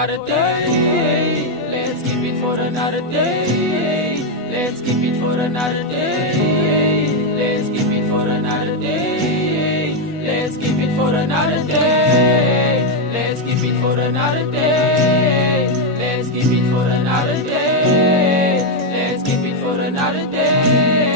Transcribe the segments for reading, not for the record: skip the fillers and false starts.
another day. Let's keep it for another day. Let's keep it for another day. Let's keep it for another day. Let's keep it for another day. Let's keep it for another day. Let's keep it for another day. Let's keep it for another day.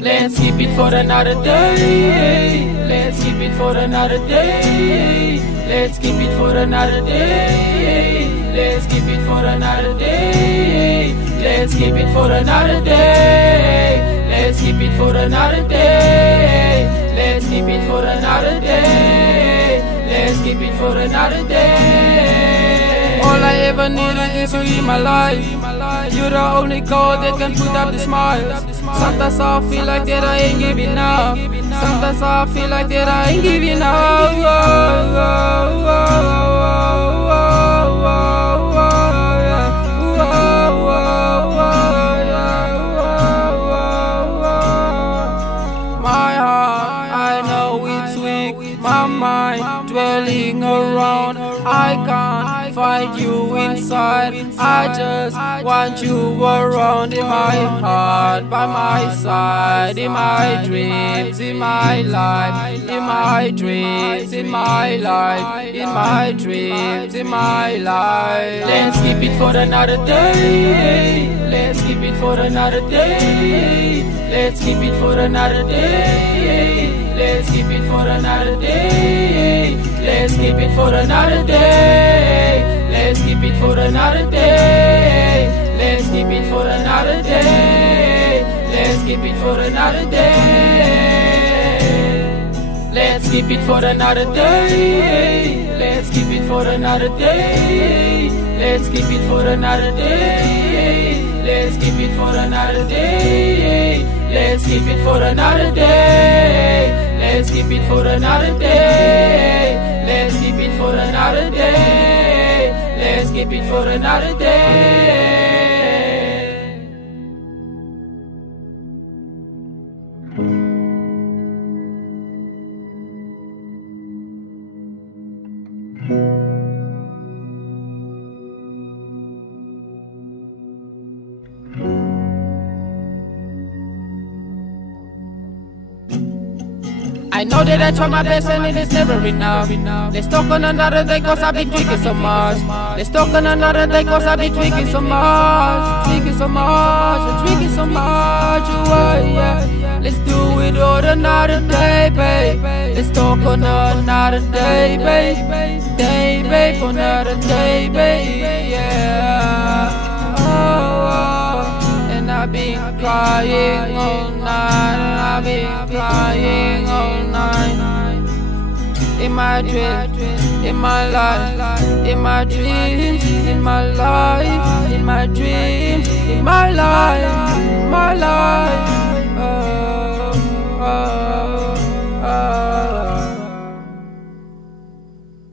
Let's keep it for another day. Let's keep it for another day. Let's keep it for another day. Let's keep it for another day. Let's keep it for another day. Let's keep it for another day. Let's keep it for another day. Let's keep it for another day. All I ever needed is you in my life. You're the only God that can put up the smiles. Sometimes I feel like that I ain't giving up. Sometimes I feel like that I ain't giving up. My heart, I know it's weak. My mind dwelling around. I can't find you inside. I just want you around in my heart, by my side, in my dreams, in my life, in my dreams, in my life, in my dreams, in my life. Let's keep it for another day. Let's keep it for another day. Let's keep it for another day. Let's keep it for another day. Let's keep it for another day. Let's keep it for another day. Let's keep it for another day. Let's keep it for another day. Let's keep it for another day. Let's keep it for another day. Let's keep it for another day. Let's keep it for another day. Let's keep it for another day. Let's keep it for another day. Let's keep it for another day. Let's keep it for another day. I know that I try my best and it is never enough. Let's talk on another day cause I've been drinking so much. Let's talk on another day cause I've been drinking so much. Drinking so much, drinking so much. Yeah. Let's do it on another day, babe. Let's talk on another day, babe. Day, babe, another day, babe. Yeah. And I've been crying all night. I've been crying all night. In my dreams, in my life, in my dreams, in my life, in my dreams, in my life, my life.